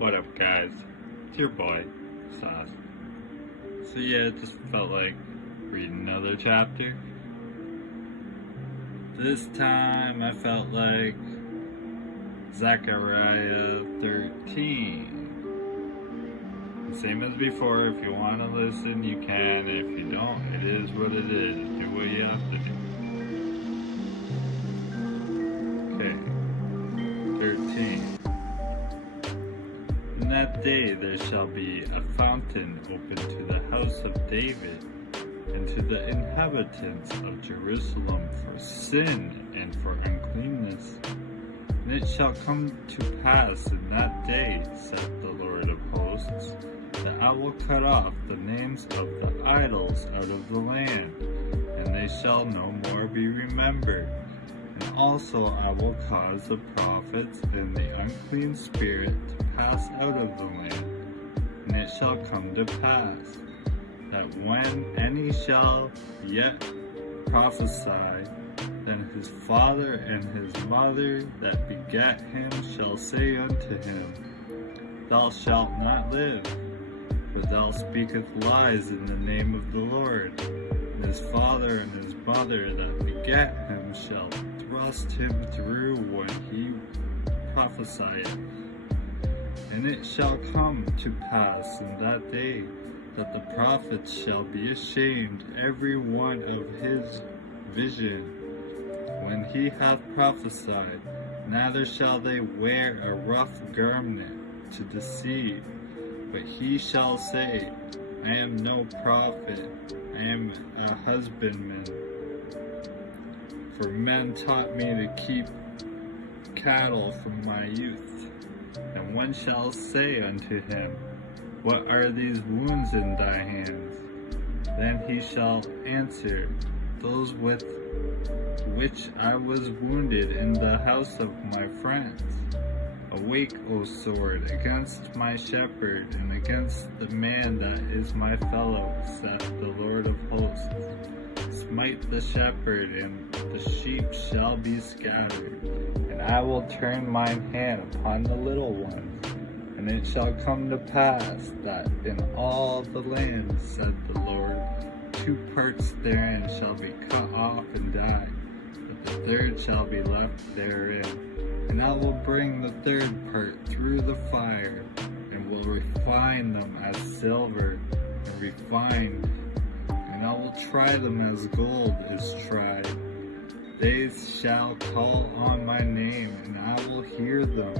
What up, guys? It's your boy, Sauce. So yeah, it just felt like reading another chapter. This time I felt like Zechariah 13. Same as before, if you want to listen, you can. If you don't, it is what it is. Do what you have to do. Okay. 13. In that day there shall be a fountain open to the house of David and to the inhabitants of Jerusalem for sin and for uncleanness. And it shall come to pass in that day, saith the Lord of hosts, that I will cut off the names of the idols out of the land, and they shall no more be remembered. And also I will cause the prophets and the unclean spirit to pass out of the land. And it shall come to pass, that when any shall yet prophesy, then his father and his mother that begat him shall say unto him, Thou shalt not live, for thou speakest lies in the name of the Lord. And his father and his mother that begat him shall thrust him through when he prophesieth. And it shall come to pass in that day that the prophets shall be ashamed every one of his vision when he hath prophesied, neither shall they wear a rough garment to deceive, but he shall say, I am no prophet, I am a husbandman. For men taught me to keep cattle from my youth. And one shall say unto him, What are these wounds in thy hands? Then he shall answer, Those with which I was wounded in the house of my friends. Awake, O sword, against my shepherd, and against the man that is my fellow, saith the Lord of hosts. Smite the shepherd, and the sheep shall be scattered, and I will turn mine hand upon the little ones. And it shall come to pass that in all the land, said the Lord, 2 parts therein shall be cut off and die, but the third shall be left therein. And I will bring the third part through the fire, and will refine them as silver and refined, and I will try them as gold is tried. They shall call on my name, and I will hear them.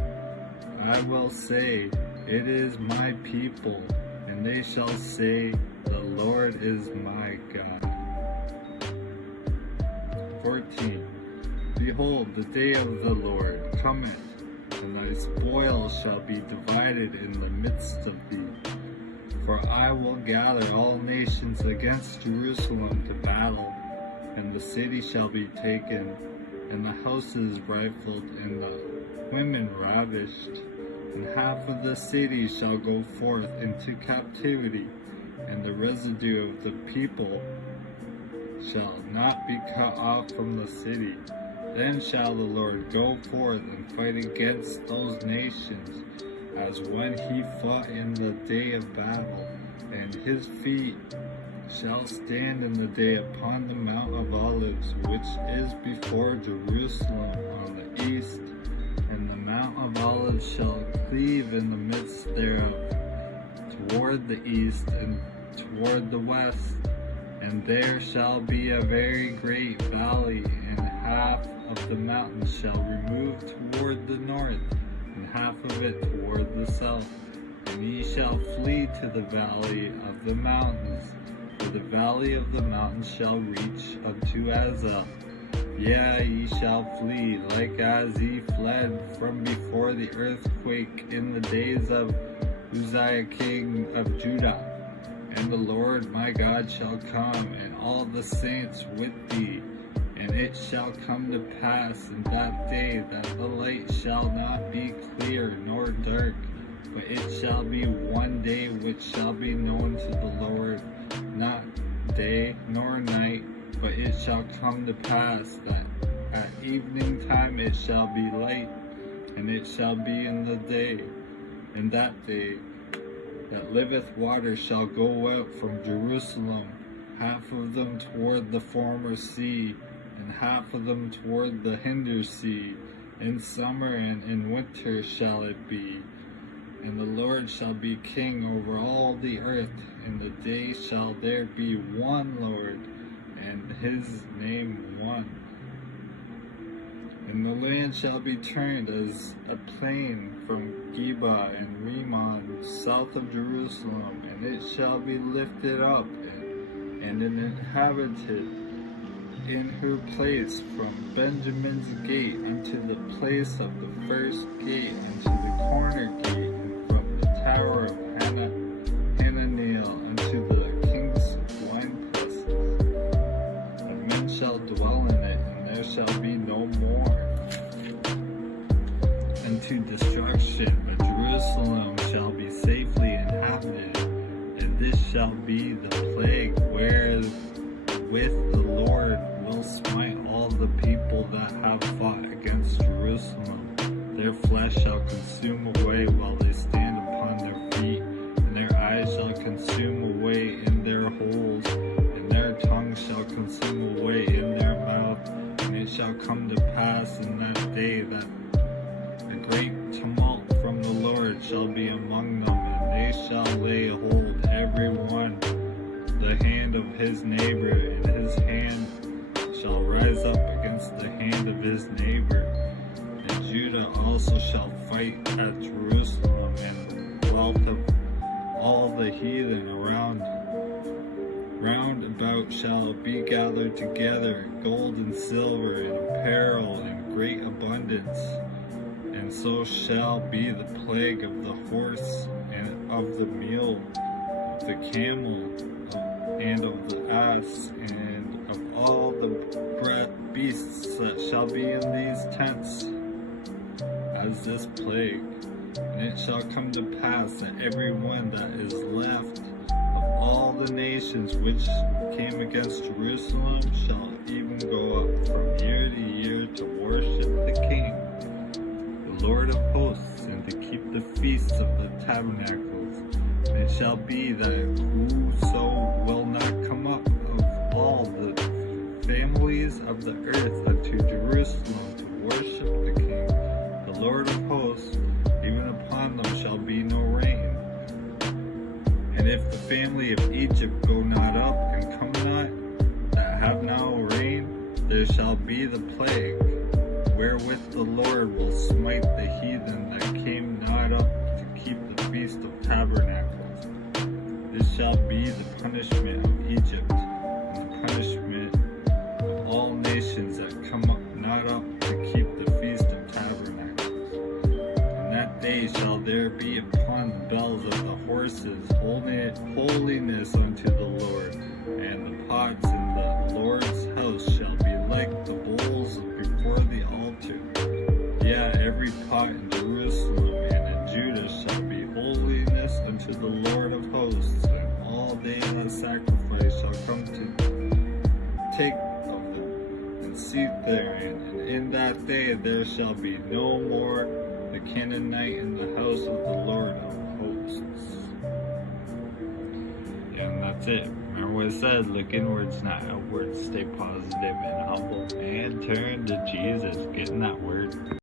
I will say, It is my people, and they shall say, The Lord is my God. 14. Behold, the day of the Lord cometh, and thy spoil shall be divided in the midst of thee. For I will gather all nations against Jerusalem to battle, and the city shall be taken, and the houses rifled, and the women ravished. And half of the city shall go forth into captivity, and the residue of the people shall not be cut off from the city. Then shall the Lord go forth and fight against those nations, as when he fought in the day of battle, and his feet shall stand in the day upon the Mount of Olives, which is before Jerusalem on the east, and the Mount of Olives shall cleave in the midst thereof, toward the east and toward the west, and there shall be a very great valley, and half of the mountain shall remove toward the north, and half of it toward the south. And ye shall flee to the valley of the mountains, for the valley of the mountains shall reach unto Azal. Yea, ye shall flee, like as ye fled from before the earthquake in the days of Uzziah king of Judah. And the Lord my God shall come, and all the saints with thee. And it shall come to pass in that day that the light shall not be clear nor dark, but it shall be one day which shall be known to the Lord, not day nor night, but it shall come to pass that at evening time it shall be light, and it shall be in the day. In that day that liveth water shall go out from Jerusalem, half of them toward the former sea, and half of them toward the hinder sea. In summer and in winter shall it be. And the Lord shall be king over all the earth. In the day shall there be one Lord, and his name one. And the land shall be turned as a plain from Geba and Rimmon, south of Jerusalem, and it shall be lifted up and inhabited in her place from Benjamin's gate unto the place of the first gate unto the corner gate, and from the tower of Hananeel unto the king's winepresses. And men shall dwell in it, and there shall be no more unto destruction, but Jerusalem shall be safely inhabited. And this shall be the plague wherewith the Lord will smite all the people that have fought against Jerusalem. Their flesh shall consume away while they stand upon their feet, and their eyes shall consume away in their holes, and their tongue shall consume away in their mouth. And it shall come to pass in that day that a great tumult from the Lord shall be among them, and they shall lay hold every one the hand of his neighbor, and his hand shall rise up against the hand of his neighbor. And Judah also shall fight at Jerusalem, and the wealth of all the heathen round about shall be gathered together, gold and silver and apparel in great abundance. And so shall be the plague of the horse and of the mule, of the camel, and of the ass, and of all the beasts that shall be in these tents, as this plague. And it shall come to pass that every one that is left of all the nations which came against Jerusalem shall even go up from year to year to worship the King, the Lord of hosts, and to keep the feasts of the tabernacles. And it shall be that whoso will not come up of all the families of the earth unto Jerusalem to worship the King, the Lord of hosts, even upon them shall be no rain. And if the family of Egypt go not up and come not, that have no rain, there shall be the plague, wherewith the Lord will smite the heathen that came not up to keep the feast of tabernacles. This shall be the punishment of Egypt, and the punishment of all nations that come up not up to keep the feast of tabernacles. In that day shall there be upon the bells of the horses holiness unto the Lord, and the pots in the Lord's house shall be like the bowls before the altar. Yeah, every pot in Jerusalem and in Judah shall be holiness unto the Lord of hosts, and all they that sacrifice shall come to take of them and seat therein. And in that day there shall be no more the Canaanite in the house of the Lord of hosts. And that's it. Remember what it said, look inwards, not outwards. Stay positive and humble, and turn to Jesus. Getting that word.